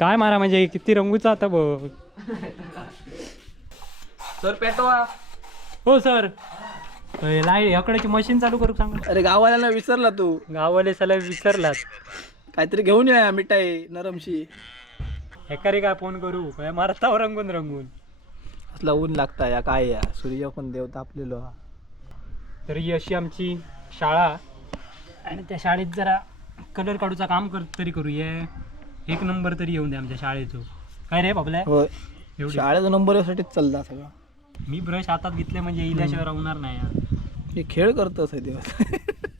काय मारा म्हणजे? किती रंगूचा आता बघ. सर पेटवा. हो सर. लाइट याकडेची मशीन चालू करू सांग. अरे गावाला विसरला तू. गावाले सला विसरलात. काहीतरी घेऊन या मिठाई नरमशी. एकारी काय फोन करू? काय मारताव रंगून रंगून. असला ऊन लागता या काय या? सूर्य पण देव तापलेलो हा. तर ही अशी आमची शाळा. आणि त्या शाळेत जरा कलर काढूचा काम कर तरी करूया. एक नंबर तरी येऊन दे आमच्या शाळेचो. काय रे बाबल्या? होय. एवढी. शाळेचा नंबर साठीच चालला सगळा मी ब्रश हातात घेतले म्हणजे इल्याशिवाय राहणार नाही यार. हे खेळ करतोस हे दिवस.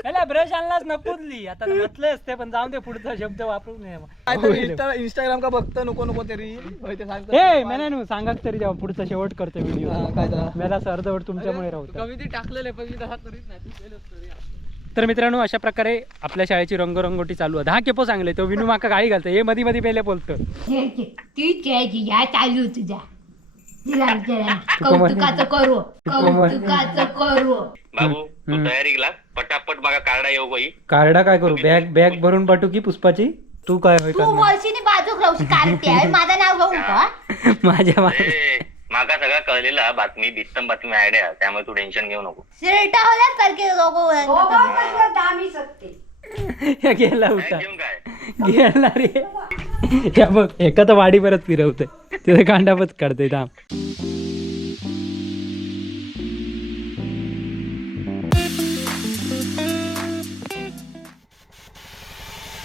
पहिला ब्रश आणलाच नकोदली आता म्हटलं असते पण जाऊन दे पुढचा शब्द वापरू नये इंस्टाग्राम का बघतं? नको नको तरी. होय ते सांगतात. ए नाही सांगाच तरी तेव्हा पुढचा शेवट करतो व्हिडिओ हा, काय झालं? मला असं अर्धवट तुमच्यामुळे राहतो कविता टाकलेले पण मी तसा करीत नाही. तू केलंस तरी. तर मित्रांनो अशा प्रकारे आपल्या शाळेची रंगरंगोटी चालू आहे दहा केपो सांगले तो विनू माका गाळी घालतो. हे मध्ये मध्ये पहिले बोलतो. या चालू तुझ्या. कौतुकाचं करू कमाल. कौतुकाचं करू. बाबू तू तयारी केला पटापट बघा कार्डा येऊ बाई कार्डा काय करू? बॅग बॅग भरून पाठवू की पुष्पाची? तू काय होय तू करणार? वर्षीने बाजूक राहू काढते. आहे. माझं नाव घेऊ का माझ्या माका सगळा कळलेला बातमी बित्तम बातमी आयडिया त्यामुळे तू टेन्शन घेऊ नको. लोक हे गेला काय? गेला रे. या बघ एका तर वाडी परत फिरवतोय तिथे कांडापच काढतोय थांब.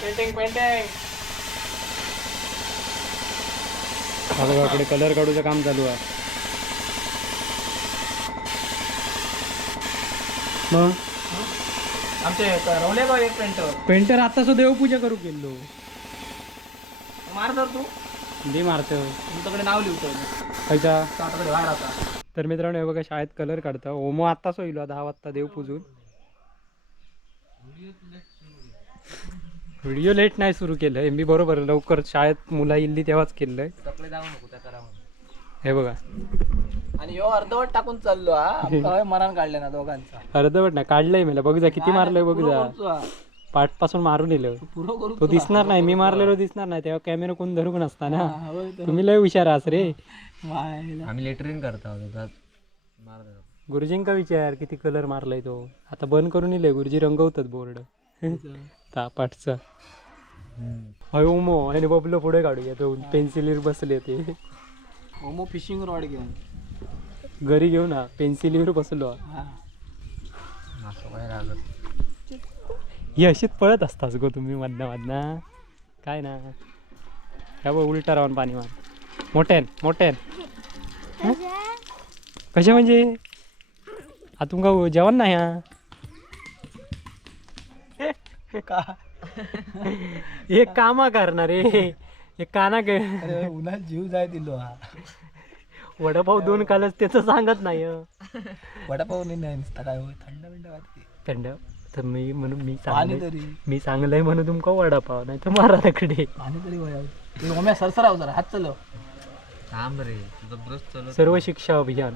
पेंटिंग पेंटिंग कलर काढूचं काम चालू आहे. मग? आमचे रवले बघ एक पेंटर. पेंटर आता सो देवपूजा करू गेलो मार तर तू? दे मारतो. तुमच्याकडे नाव लिहतो खायचा आताकडे बाहेर आता. तर मित्रांनो हे बघा शाळेत कलर काढता. ओमो आत्ताच होईल दहा वाजता देव पूजून व्हिडिओ लेट नाही सुरू केलं एम बी बरोबर लवकर शाळेत मुला येईल तेव्हाच केलंय. कपडे जाऊ नको त्या करा म्हणून. हे बघा. आणि यो अर्धवट टाकून चाललो हा. आमका होय मरण काढले ना दोघांचा. अर्धवट नाही काढलंय मला. बघ जा किती मारलंय बघ जा. करूचो हा. पाठपासून मारून दिलं पुरो करू तो दिसणार नाही. मी मारलेलो दिसणार नाही. तेव्हा कॅमेरा कोण धरूक नसता ना. तुम्ही लय हुशार आहात रे. आम्ही लेटरिंग करतो होतो गुरुजींका विचार किती कलर मारलाय तो. आता बंद करून इले गुरुजी रंगवतात बोर्ड ता पाठचा हय उमो आणि बबलो पुढे काढूया तो पेन्सिलीवर बसले ते. होमो फिशिंग रॉड घेऊन. घरी घेऊ ना पेन्सिलीवर बसलो. हा. अशीच पळत असतास गो तुम्ही मधना मधना. काय ना. ह्या बघ उलटा राहून पाणी मार. मोठ्यान मोठ्यान? कशे? म्हणजे? आ तुमका जेवण नाही हा? का? हे कामा करणार रे हे काना गे अरे उन्हात जीव जाय दिलो हा. वडापाव दोन कालच त्याचं सांगत नाही हं. वडापाव नाही नाही नुसता काय होय थंड बिंड वाटते. थंड? तर मी म्हणून मी पाणी चांगलं तरी. मी चांगलंय म्हणून तुमका वडापाव नाही तर मारा तकडे पाणी तरी वया ते ओम्या सरसराव जरा हात चलव थांब रे तुझं ब्रश चालत सर्व शिक्षा अभियान.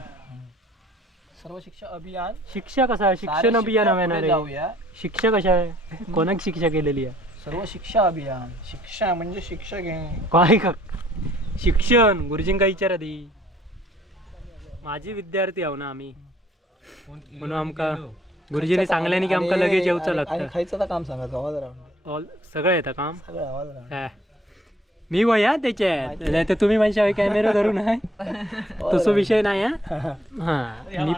सर्व शिक्षा अभियान शिक्षा कसा आहे? शिक्षण अभियान हवे पुढे रे. जाऊया. शिक्षा कशा आहे? कोणाक शिक्षा केलेली आहे? सर्व शिक्षा अभियान. शिक्षा म्हणजे शिक्षा घे काय का? शिक्षण. गुरुजींका विचार आधी माझी विद्यार्थी आहो ना आम्ही. म्हणून आमका गुरुजीने सांगल्याने की आमका लगेच येऊचं आणि लागतं. खायचं तर काम सांगा आवाज राहून ऑल सगळं येतं काम? सगळं आवाज राहून हा. मी वय हा त्याच्यात नाही तर तुम्ही माझ्या कॅमेरा धरून आहे. तसं विषय नाही हा. हा मी-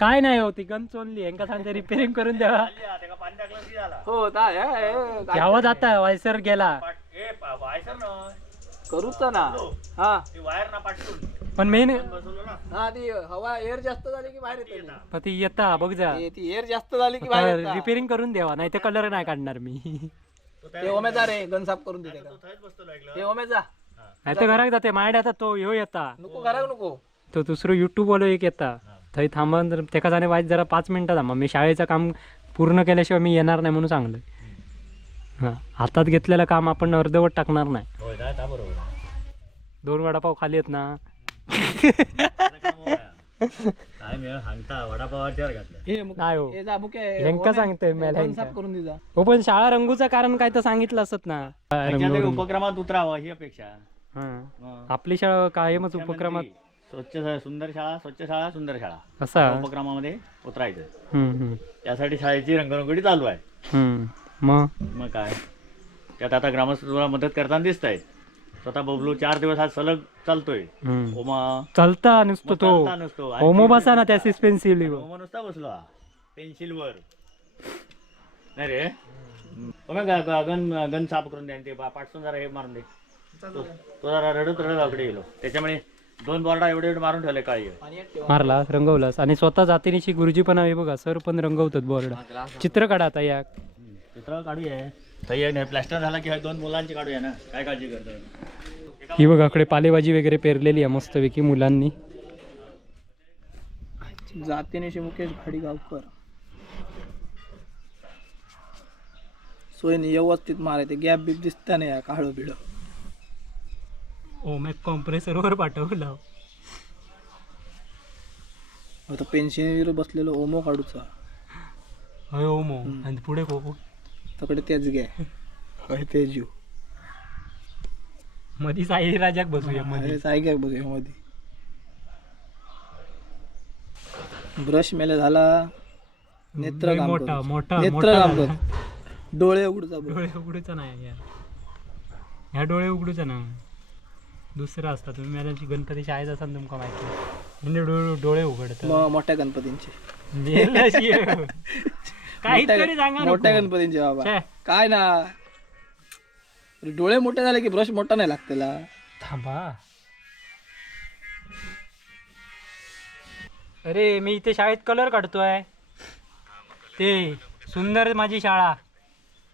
काय? नाही हो ती गन चोनली यांका सांगते रिपेअरिंग करून द्यावा. हो ता हे, हे, काय यावं जाता वायसर गेला. करूच ना. हा. पण मेन हा ती हवा एअर जास्त झाली की बाहेर येते ती. येता बघ जा. ते- एअर जास्त झाली की बाहेर येतं. रिपेअरिंग करून द्यावा नाही तर कलर नाही काढणार मी. ते ओमेजा रे गन साफ करून दिले का ते ओमेजा. नाही तर घरात जाते माझ्या आता तो ह्यो येता. नको घराक नको. तो दुसरं युट्यूब वालो एक येता. थंय थांबा जर तेका जाणे वाईट जरा पाच मिनिटं थांबा. मी शाळेचं काम पूर्ण केल्याशिवाय मी येणार नाही म्हणून सांगलं हां. हातात घेतलेलं काम आपण अर्धवट टाकणार नाही. दोन वडापाव खाली आहेत ना. काय मिळालं सांगता वडापावाच्यावर घातलं. हे नाही हो. ह्यांका सांगतोय मला ह्यांका. करून पण शाळा रंगूचं कारण काय तर सांगितलं असत ना. त्याच्यात. उपक्रमात उतरावं ही अपेक्षा. हा. आपली शाळा कायमच उपक्रमात स्वच्छ शा- सुंदर शाळा स्वच्छ शाळा सुंदर शाळा. असा? या उपक्रमामध्ये उतरायचं. हम्म, हम्म, त्यासाठी शाळेची रंगरंगोटी चालू आहे. हम्म. मग? मग काय? त्यात आता ग्रामस्थ तुला मदत करताना दिसत आहेत स्वतः बबलू चार दिवस आज सलग चालतोय. हम्म. ओमा चालता नुसतं तो. चालता नुसतो. आणि होमो पेन्सिल- बसा ना त्या सिस्पेन्सिव्हली ओमा नुसता बसलो. हा पेन्सिलवर. नाही रे. ओमे ग- ग- गन गन साफ करून द्या आणि ते पा- पाठसून जरा हे मारून दे. तो तो जरा रडत रडत आकडे गेलो. त्याच्यामुळे दोन बॉर्डा एवढे एवढे मारून ठेवले काळी. ठेवा. मारलास रंगवलास. आणि स्वतः जातीनिशी गुरुजी पण आहे बघा. सर पण रंगवतात बोर्ड. चित्र काढा आता या. चित्र काढूया. सही आहे प्लॅस्टर झाला की हे दोन मुलांची काढूया ना? काय काळजी करतो ही बघा इकडे पालेभाजी वगैरे पेरलेली आहे मस्तपैकी मुलांनी. जातीने मुकेश घाडी गावकर सोयनी व्यवस्थित मारायचे. गॅप बीप दिसता नाही काळं बिळ. ओ मॅक कॉम्प्रेसरवर पाठवला. आता पेन्शनवर बसलेलो ओमो काढूचा. होय ओ मो आणि पुढे को तकडे तेच घ्या. होय ते जीव. मधी साई राजाक बसूया मध्ये साय घ्या बघमध्ये ब्रश मेले झाला नेत्र लय काम मोठा करतो. मोठा नेत्र मोठा काम. डोळे उघडचा. डोळे उघडूचा नाही या. ह्या डोळे उघडूचा ना. दुसरा असता तुम्ही मला गणपती शाळेत असाल तुमका माहिती. म्हणजे डोळे डोळे उघडत मोठ्या गणपतींचे. मोठ्या- सांगा मोठ्या नको. गणपतींचे बाबा. छे, काय ना? अरे डोळे मोठे झाले की ब्रश मोठा नाही लागत त्याला. थांबा. अरे मी इथे शाळेत कलर काढतोय. ते सुंदर माझी शाळा.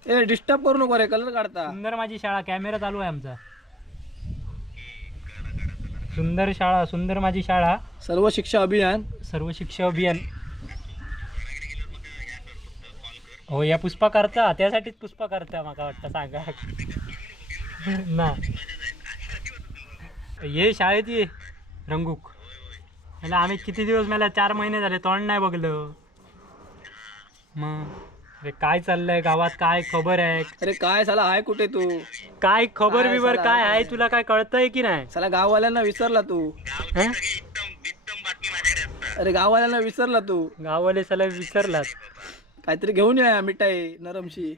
ए डिस्टर्ब करू नको रे कलर काढता. सुंदर माझी शाळा कॅमेरा चालू आहे आमचा. सुंदर शाळा सुंदर माझी शाळा. सर्व शिक्षा अभियान. सर्व शिक्षा अभियान. हो या पुष्पा करता त्यासाठीच पुष्पा करता माका वाटतं सांगा. ना. ये शाळेत ये रंगूक. मला आम्ही किती दिवस मला? चार महिने झाले तोंड नाही बघलं. मग अरे काय चाललंय गावात? काय खबर आहे? अरे काय साला आहे कुठे तू? काय खबर काय बिबर साला काय आहे? तुला काय कळतंय की नाही? साला गाववाल्यांना विसरला तू. हं? अरे गाववाल्यांना विसरला तू. गाववाले सला विसरलात. काहीतरी घेऊन या मिठाई नरमशी.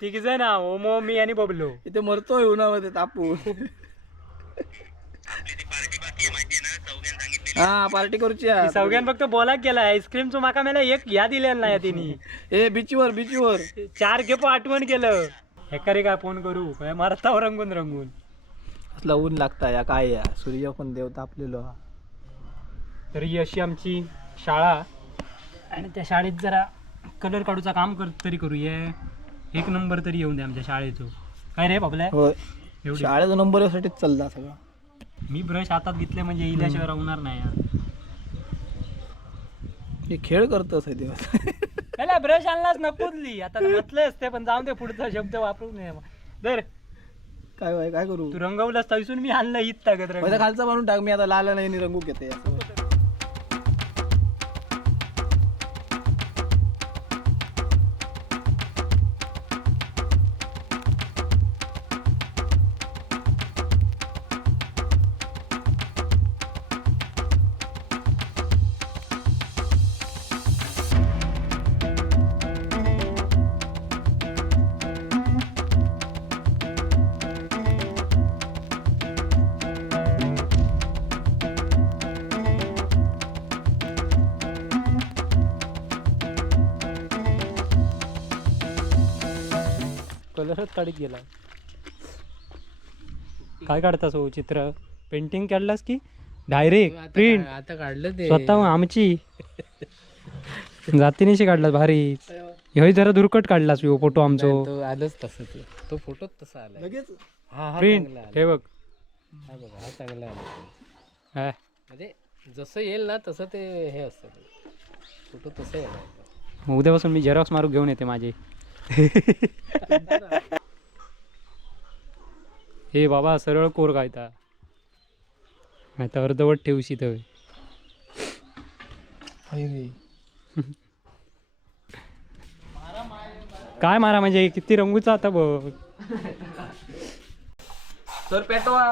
तिघ जण ओमो मी आणि बबलो. इथे मरतोय उन्हामध्ये तापून हा पार्टी करूची सगळ्यान फक्त बोलाक गेला आईस्क्रीमचं माका मला एक या दिलेला नाही तिने. ए बीचवर बीचवर. चार गेपो आठवण केलं. हेकारी काय फोन करू? काय मारताव रंगून रंगून. असला ऊन लागता या काय या? सूर्य पण देव तापलेलो हा. तर ही अशी आमची शाळा. आणि त्या शाळेत जरा कलर काढूचा काम कर तरी करूया. एक नंबर तरी येऊन दे आमच्या शाळेचो. काय रे बाबल्या? होय. एवढी. शाळेचा नंबर यासाठीच चालला सगळा मी ब्रश हातात घेतले म्हणजे इल्याशिवाय राहणार नाही यार. हे खेळ करतोस हे दिवस. पहिला ब्रश आणलाच नकोदली आता म्हटलं असते पण जाऊन दे पुढचा शब्द वापरू नये दर. काय बाय, काय करू? तू रंगवलंस तैसून मी आणलं ईद ताकद खालचा बनवून टाक. मी आता लाल नाही रंगू घेते. कलरच काढत गेला. काय काढतास हो चित्र? पेंटिंग काढलास की डायरेक्ट प्रिंट आता काढलं ते. स्वतः आमची. जातीनिशी काढलास भारी. ह्योय जरा दुर्कट काढलास हो फोटो आमचो. तो आलंच तसं ते. तो फोटोच तसा आलाय. लगेच? हा हा प्रिंट चांगला आला. हे बघ. हा बघा हा चांगला आला हा. म्हणजे जसं येईल ना तसं ते हे असतं. फोटो तसं येणार. उद्यापासून मी झेरॉक्स मारू घेऊन येते माझे. हे बाबा सरळ कोर कायता नाही तर अर्धवट ठेवशी तर काय मारा म्हणजे? किती रंगूचा आता बघ. सर पेटवा.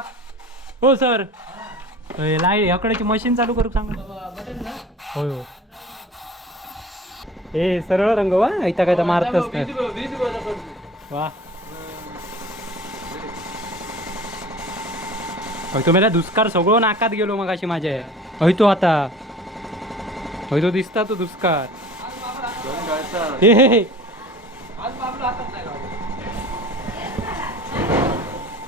हो सर. लाइट ह्याकडेची मशीन चालू करू सांग. होय हो ए सरळ रंग वा. इथं काय तर मारत असत वा होय तो मेला दुष्काळ सगळं नाकात गेलो मग अशी माझ्या होय तो आता. होय तो दिसता तो दुष्काळ हे हे हे.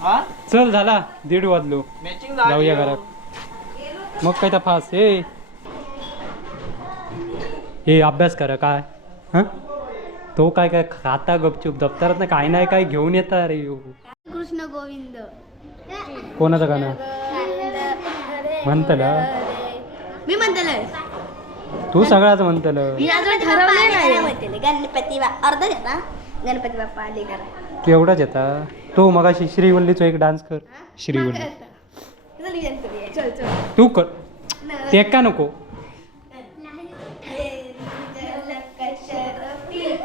हा? चल झाला दीड वाजलो. मॅचिंग जाऊया घरात. मग काय तर फास ए हे अभ्यास करा काय? हं? तो काय काय खाता गपचूप? दप्तरात ना काय नाही काय घेऊन येता रे. कृष्ण गोविंद. कोणाचं गाणं? म्हणतलं. मी म्हणते तू सगळ्याच म्हणतलं. मी अजून ठरवले नाही. गणपती बा- अर्ध घेता? गणपती बाप्पा आले करा केवढाच येता तो मगाशी श्रीवल्लीचा एक डान्स कर. श्रीवल्ली. चल चल तू कर. ते का नको?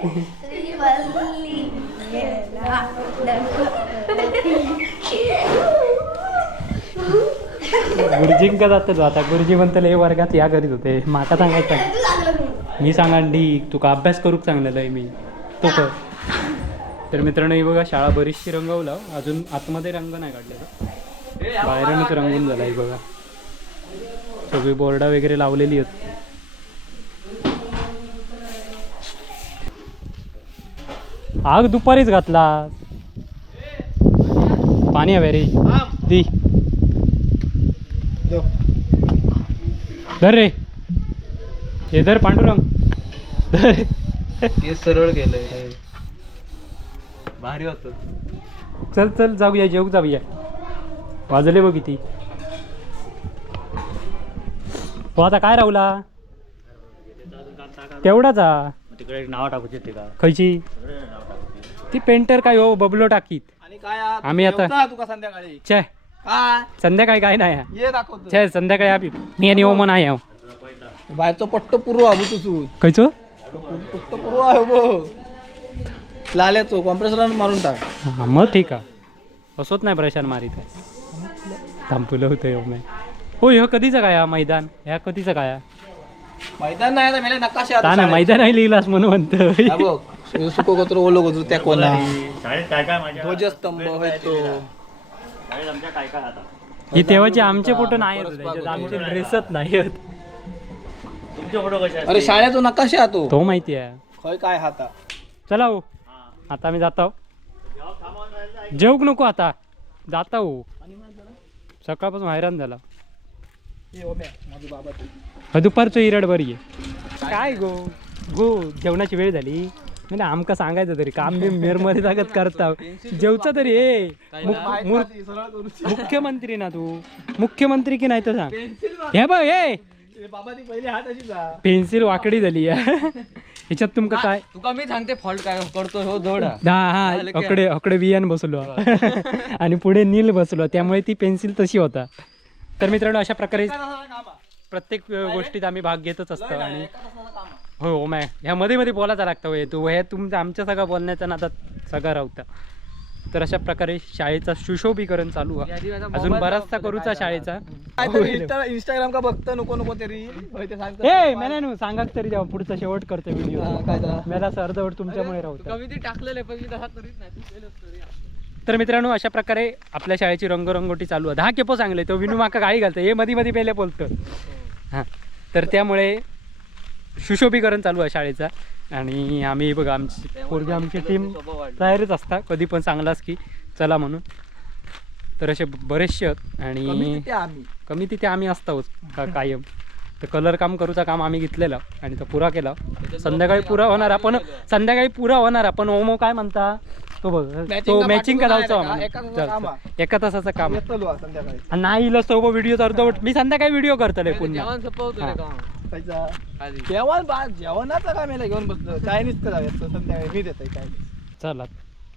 श्रीवल्ली गुरुजींका जातच आता. गुरुजी म्हणतले हे वर्गात या करीत होते. माका सांगायचं मी सांगा डी तुका अभ्यास करूक सांगलेलं आहे मी. तो कर. तर मित्रांनो ही बघा शाळा बरीचशी रंगवलं. अजून आतमध्ये रंग नाही काढलेला. बाहेरूनच रंगून झाला ही बघा. सगळी बोर्डा वगैरे लावलेली आहेत. आग दुपारीच घातला. पाणी हवे रे दी. धर रे. हे धर पांडुरंग. धर. ते सरळ गेलंय भारी होत. चल चल जाऊया जेवू जाऊया. वाजले बघ किती. हो आता काय राहुला? तेवढाच हा तिकडे एक नाव टाकूची ते का? खयची ती पेंटर काय हो बबलो टाकीत. आणि काय आ, तू आम्ही आता- जेवता तुका संध्याकाळी? छे. काय? संध्याकाळी काय नाही. हा. ये दाखवतो. छे संध्याकाळी आम्ही मी आणि ओमन आहे हा. बाहेरचं पट्ट पुरवा अबू तुझू खयचो पट्ट पुरवा आहे बो लाल्याचो कॉम्प्रेसर मारून टाक. हा मग ठीक आहे. असोच नाही प्रशांत मारित थांबलं होतं येऊ नाही हो ह्यो कधीचं काय हा मैदान. ह्या कधीचं काय हा? मैदान नाही आता मेले नकाशे आता ता ना शाळेत. मैदान आहे लिहिलास म्हणून म्हणतो हा बघ. सुको गोत्र ओलो गोत्र त्या कोणा? शाळेत काय काय माझ्या ध्वजस्तंभ होय तो. शाळेत आमच्या काय काय आता? ही तेव्हाचे आमचे फोटो नाही आहेत त्याच्यात आमचे ड्रेसच नाही आहेत तुमचे फोटो कसे अरे शाळेचो नकाशे हा तो. तो माहिती आहे. खय काय हाता? चला हो. आता मी जातो. जेवूक नको आता. जाता हो. सकाळपासून हैराण झाला. हा दुपारचं इरड बरी आहे काय गो? गो जेवणाची वेळ झाली. म्हणजे आमका सांगायचं तरी काम बी मेरमध्ये जागत करता जेवचा तरी ए मु-. मुख्यमंत्री ना तू? मुख्यमंत्री की नाही तर सांग? हे बघ हे बाबा ती पहिली हात अशी जा. पेन्सिल वाकडी झाली ह्याच्यात तुमका काय? तुका मी सांगते फॉल्ट काय करतो हो जोडा. हा हा अकडे अकडे बियान बसलो. आणि पुढे नील बसलो. त्यामुळे ती पेन्सिल तशी होता. तर मित्रांनो अशा प्रकारे प्रत्येक अ, गोष्टीत आम्ही भाग घेतच असतो आणि हो हो मॅ ह्या मध्ये मध्ये बोलायचा लागतं होय तू हे तुमचं आमच्या सगळं बोलण्याच्या नादात सगळं राहता. तर अशा प्रकारे शाळेचा सुशोभीकरण चालू आहे अजून बराचसा करूचा शाळेचा. इंस्टाग्राम का बघतं नको नको तरी. होय ते सांगतं. ए मॅनू सांगा तरी जाऊ पुढचा शेवट करतो व्हिडिओ हा? मला असं अर्धवट तुमच्यामुळे राहतं. कमी ते टाकलेलं आहे, पण मी तसा करीत नाही तू केलंस तरी. तर मित्रांनो अशा प्रकारे आपल्या शाळेची रंगरंगोटी चालू. आहे दहा केपो सांगले तो विनू माका गाळी घालतो हे मध्ये मध्ये पहिले बोलतो. हां. तर त्यामुळे सुशोभीकरण चालू आहे शाळेचा. आणि आम्ही बघा आमची पोरगी आमची टीम तयारीच असता. कधी पण सांगलास की चला म्हणून. तर असे बरेचसे आहेत आणि तिथे आम्ही. कमी तिथे आम्ही असताच का कायम. तर कलर काम करूचा काम आम्ही घेतलेला आणि तो पुरा केला. संध्याकाळी पुरा होणार आपण संध्याकाळी पुरा होणार. आपण ओमो काय म्हणता? तो बघ तो का? मॅचिंग का पाठवून जाऊचा आहे का? एका तासाचं काम. नाही इलं सोबत व्हिडिओ अर्धवट मी संध्याकाळी व्हिडिओ करतले पुन्हा. खायचा. जेवण बा जेवणाचं काय मेला घेऊन बसलो. चायनीज का जाऊया. संध्याकाळी मी देतोय चायनीज चला.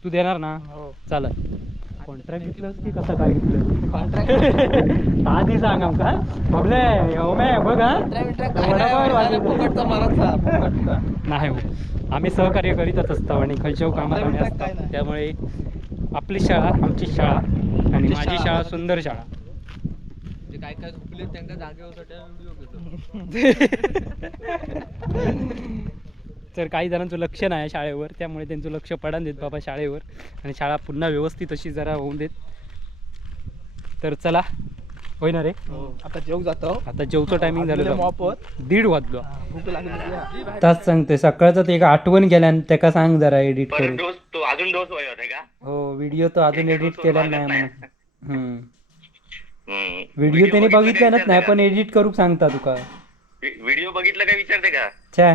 तू देणार ना? हो. चला कॉन्ट्रॅक्ट घेतलं की कसं काय घेतलं आधी सांग आमका बघले ओमे बघ हा. नाही हो. आम्ही सहकार्य करीतच असतो आणि खर्च कामात आम्ही असतो. त्यामुळे आपली शाळा आमची शाळा आणि माझी शाळा सुंदर शाळा. काय काय झोपले त्यांना जागेवर व्हिडिओ तर काही जणांचं लक्ष नाही शाळेवर त्यामुळे त्यांचं लक्ष पडा देत बाबा शाळेवर. आणि शाळा पुन्हा व्यवस्थित अशी जरा होऊन देत. तर चला होय ना रे? आता जेव जातो. आता जेवतो टायमिंग झालं मॉपवर दीड वाजलो. तास सांगते सकाळचं एक आठवण गेल्यान त्याका सांग जरा एडिट करून. तो हो व्हिडिओ तो अजून एक एडिट केला नाही नाही. म्हणून. हम्म. व्हिडिओ त्यांनी बघितल्यानच काय नाही पण एडिट करूक सांगता तुका का? व्हि- व्हिडिओ बघितलं काय विचारते का? छे.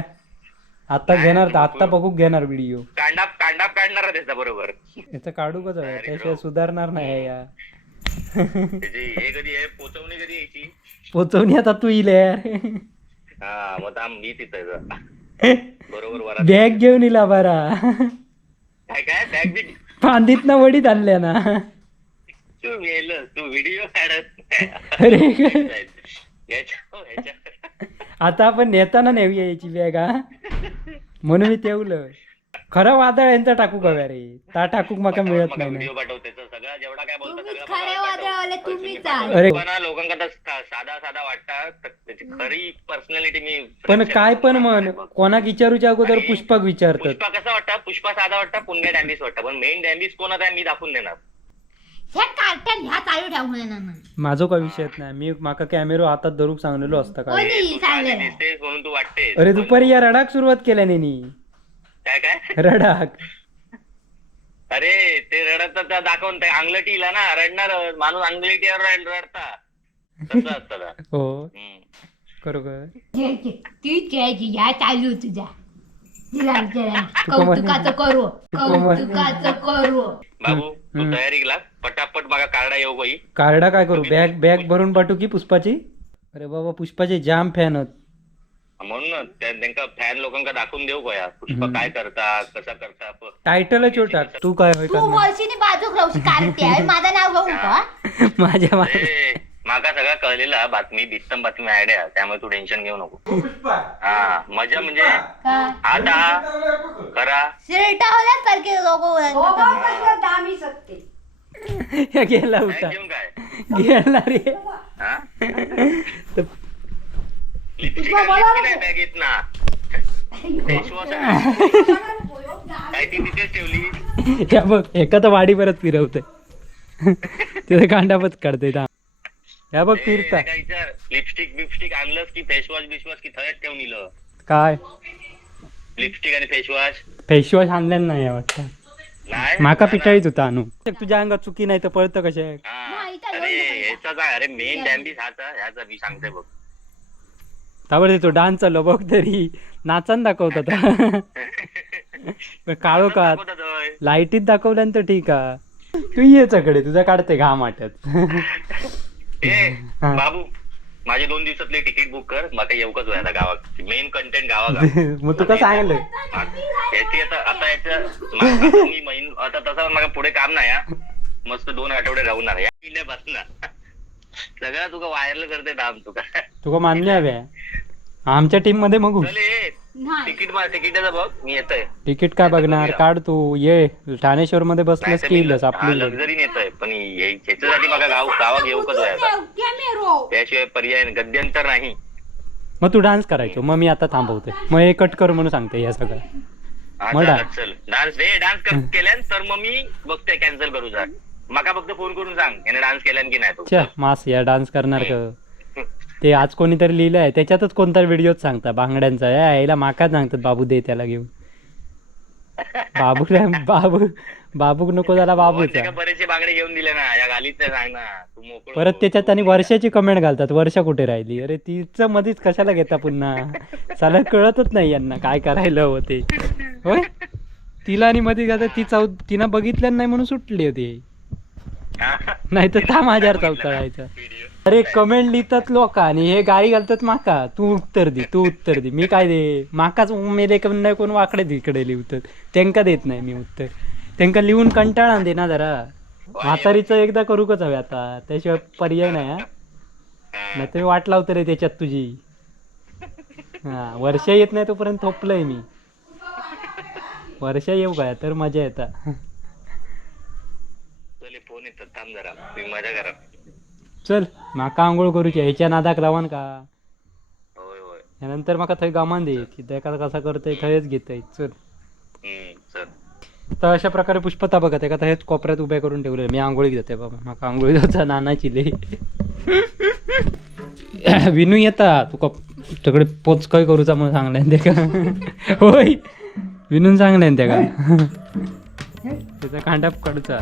आता घेणार आता बघूक घेणार व्हिडिओ कांडाप कांडाप काढणार त्याचा बरोबर. याचं काढूकच हवं त्याशिवाय सुधारणार नाही या. हे कधी आहे? पोचवणी कधी यायची? पोचवणी आता तू इले यार. हा मग थांब मी तिथं बरोबर बॅग घेऊन इला बरा. काय काय? बॅग बी फांदीत ना वडीत आणल्या ना. तू मेलं तू व्हिडिओ काढत अरे. आता आपण नेताना नेऊया याची बॅग हा. म्हणून मी तेवलं. खरं वादळ यांचा टाकू का रे? ता टाकूक माका मिळत नाही. व्हिडिओ पाठव त्याचा सगळा जेवढा काय बोलतो खरे वादळवाले. तुम्हीच अरे. पाठवतो. सा- साधा साधा वाटतात तर त्याची खरी पर्सनॅलिटी मी पण काय पण. म्हण कोणाक विचारूच्या अगोदर पुष्पक विचारतात. पुष्पा कसा वाटतं? पुष्पा साधा वाटतं पुण्य डॅम्बिस वाटतं. पण मेन डॅम्बिस कोण आहे मी दाखवून देणार. हे कार्टन ह्या चालू ठेवू नये ना माझो काय विषयच नाही. मी माका कॅमेरो हातात धरूक सांगलेलो असता काय? कोणी तू साधी सांगलेलं दिसतेस म्हणून तू वाटतेस. अरे दुपारी या रडाक सुरुवात केल्या नेनी. काय काय? रडाक. अरे ते रडत तर दाखवून ते अंगलटीला ना रडणार माणूस अंगलटीवर रड- रडता. तसं असतं का? हो. हम्म. बरोबर ती ह्या चालू तुझ्या तिला जरा तुका म्हणे- कौतुकाचं करू. तुका म्हणे- कौतुकाचं करू. बाबू तू हम्म. तयारी लाग पटापट बघा कार्डा येऊ बाई. कार्डा काय करू? बॅग बॅग भरून पाठवू की पुष्पाची? अरे बाबा पुष्पाचे जाम फॅन होत म्हणून त्या- त्यांका फॅन लोकांका दाखवून देऊ का पुष्पा काय करता कसा करता टायटल छोटा तू काय होय तू वर्षीने बाजूक राहू. माझं नाव घेऊ का माझ्या मा- ए, माका सगळा कळलेला बातमी बित्तम बातमी आयडिया त्यामुळे तू टेन्शन घेऊ नको. हा मजा म्हणजे का? आता करा. शिरटावल्यासारखे लोक हे गेला होता घेऊन काय? गेला रे हा? तर लिपस्टिक आणलीस की नाही बॅगेत ना? फेसवॉश काय ती तिथेच ठेवली? या बघ एका तर वाडी परत फिरवते. तिथे कांडापच काढते या बघ फिरता. काय विचार. लिपस्टिक बिपस्टिक आणलंस की फेसवॉश बिशवॉश की थयच ठेवून काय? लिपस्टिक आणि फेसवॉश? फेसवॉश आणलेलं नाही वाटतं. नाही माका पिटाळीत होता आणू तुझ्या अंगात चुकी नाही तर पळतं कशा अरे मेन डॅम्बिस हाचा ह्याचा मी सांगते बघ. त्यावर तो डान्स चाललो बघ तरी. नाचान दाखवतात काळो का. लाईटीत दाखवल्यानंतर ठीक आहे. तू ये चकडे तुझा काढते घाम हा. बाबू माझे दोन दिवसातले तिकीट बुक कर मला येऊकच व्हायला गावात. मेन कंटेंट गावात मग तुका सांगलं? याची आता आता याचं मा- आता आता तसं मला पुढे काम नाही. मस्त दोन आठवडे राहणार या बसणार सगळं तुका वायरल करते दाम तुका. तुका मान्य हवे आमच्या टीममध्ये मगू चल ये. नाही. तिकीट तिकीटाचं बघ. मी येतोय. तिकीट काय बघणार? काढ तू. ये. ठाणेश्वर मध्ये बसलंस की इलस आपली लक्झरी नेतोय. पण हे- ह्याच्यासाठी मला गाव गावात येऊकच व्हायला कॅमेरो त्याशिवाय पर्याय नाही. गद्यंतर नाही. मग तू डान्स करायचो. मग मी आता थांबवते. मग हे कट कर म्हणून सांगते या सगळं. हा, मग चला, डान्स. चल डान्स रे डान्स केल्यान तर मग मी बघते कॅन्सल करू जा. माका फक्त फोन करून सांग. याने डान्स केल्यान की नाही तो. च्या मास या डान्स करणार का? ते आज कोणीतरी लिहिलंय त्याच्यातच कोणता व्हिडिओच सांगता बांगड्यांचा. यायला माका सांगतात बाबू दे त्याला घेऊन. बाबूला बाबू बाबूक नको झाला हो, बाबूचा का बरेचसे बांगडे घेऊन दिले ना. या नाही सांग ना. तू मोकळं परत हो. त्याच्यात आणि वर्षाची कमेंट घालतात. वर्षा कुठे राहिली? अरे तिचं मध्येच कशाला घेता पुन्हा? चला कळतच नाही यांना काय करायला हवं ते. होय? तिला आणि मध्ये घालतात ती चौ तिनं बघितलं नाही म्हणून सुटली होती हा? नाही तर था माझ्यावर चौथळायचा अरे कमेंट लिहितात लोक आणि हे गाई घालतात माका. तू उत्तर दे तू उत्तर दे. मी काय दे? माकाच मेले कोण नाही कोण वाकडे तिकडे लिहतात. त्यांका देत नाही मी उत्तर. त्यांका लिहून कंटाळा दे ना जरा. म्हातारीचं एकदा करूकच हवे आता. त्याशिवाय पर्याय नाही हा. नाही तरी वाट लावतो रे त्याच्यात तुझी. हा वर्ष येत नाही तोपर्यंत थोपलंय मी. वर्ष येऊ काय तर मजा येता. चल फोन येतात थांब जरा मी मजा करा. चल म्हाका आंघोळ करूची. ह्याच्या नादाक रावान का? होय होय. यानंतर म्हाका थंय गामान दे की तेका कसा करतय थंयच घेतय. चल. हम्म चल. तर अशा प्रकारे पुष्पता बघत एका हेच कोपऱ्यात उभ्या करून ठेवले मी आंघोळी जाते बाबा. माका आंघोळी जाता नानाची लई. विनू येता. तुका सगळे पोच काय करूचा म्हणून सांगल्यान तेका होय. विनून सांगल्यान तेका त्याचा कांडाप काढूचा.